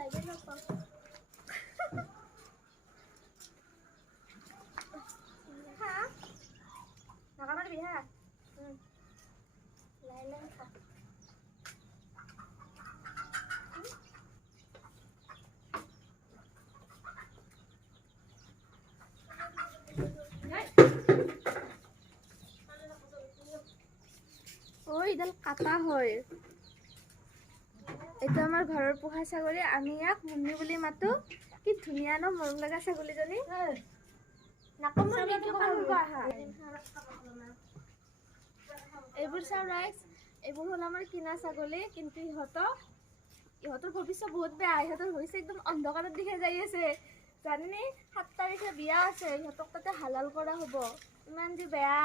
লাগে নাপাওঁ হা নাকামাৰ বিহা লাই লাই খা ইডাল কাটা হয় এটা আমাৰ ঘৰৰ পোহা ছাগলী আমি ইয়াক মুন্নি বুলি মাতো কি ধুনীয়া ন মৰম লগা ছাগলীজনী এইবোৰ চাও ৰাইজ এইবোৰ হ'ল আমাৰ কিনা ছাগলী কিন্তু ইহঁতৰ ভৱিষ্যত বহুত বেয়া ইহঁতৰ হৈছে একদম অন্ধকাৰত দিশে যাই আছে জানেনে 7 তাৰিখে বিয়া আছে ইহঁতক তাতে হালাল কৰা হ'ব ইমান যে বেয়া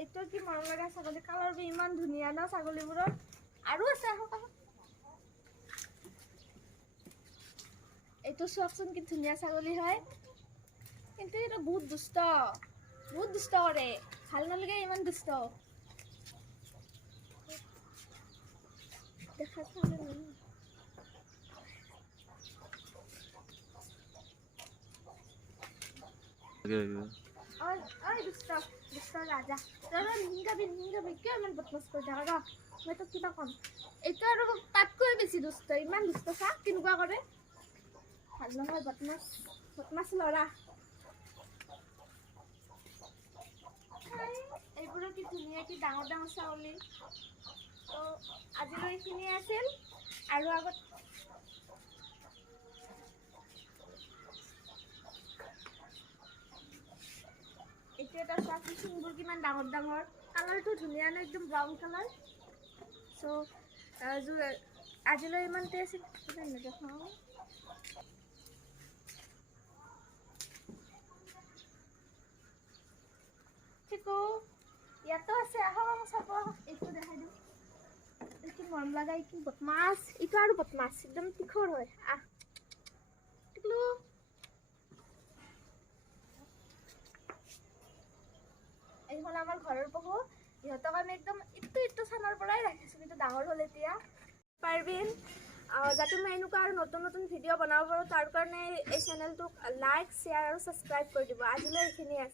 এইটো কি মৰম লগা ছাগলী কালাৰ বি ইমান ধুনীয়া ন ছাগলীবোৰৰ আৰু আছে এইটো চোৱাচোন কি ধুনীয়া ছাগলী হয় কিন্তু এইটো বহুত দুষ্ট কৰে ভাল নালাগে ইমান দুষ্ট দেখা ছাগলী দুষ্ট ৰাজা নিগাবি কিয় ইমান বদমাছ কৰি থাকা ৰ মই তোক কিবা ক'ম এইটো আৰু তাতকৈ বেছি দুষ্ট ইমান দুষ্ট চা কেনেকুৱা কৰে ভাল নহয় বদমাছ ল'ৰা এইবোৰো কি ধুনীয়া কি ডাঙৰ ছাগলী তো আজিলৈ এইখিনিয়ে আছিল আৰু আগত এইটো এটা চাকি শিংবোৰ কিমান ডাঙৰ কালাৰটো ধুনীয়া ন একদম ব্ৰাউন কালাৰ চ' আজিলৈ ইমানতে আছিল নেদেখাওঁ ঠিকো ইয়াতো আছে আহক চাব এইটো দেখাই দিওঁ এইটো মৰম লগা এইটো বদমাছ এইটো আৰু বদমাছ একদম তীখৰ হয় টিকলু এই হ'ল আমাৰ ঘৰৰ পহু ইহঁতক আমি একদম ইটো চানৰ পৰাই ৰাখিছোঁ কিন্তু ডাঙৰ হ'ল এতিয়া পাৰবিন যাতে মই এনেকুৱা আৰু নতুন ভিডিঅ' বনাব পাৰোঁ তাৰ কাৰণে এই চেনেলটোক লাইক শ্বেয়াৰ আৰু ছাবস্ক্ৰাইব কৰি দিব আজিলৈ এইখিনিয়ে আছে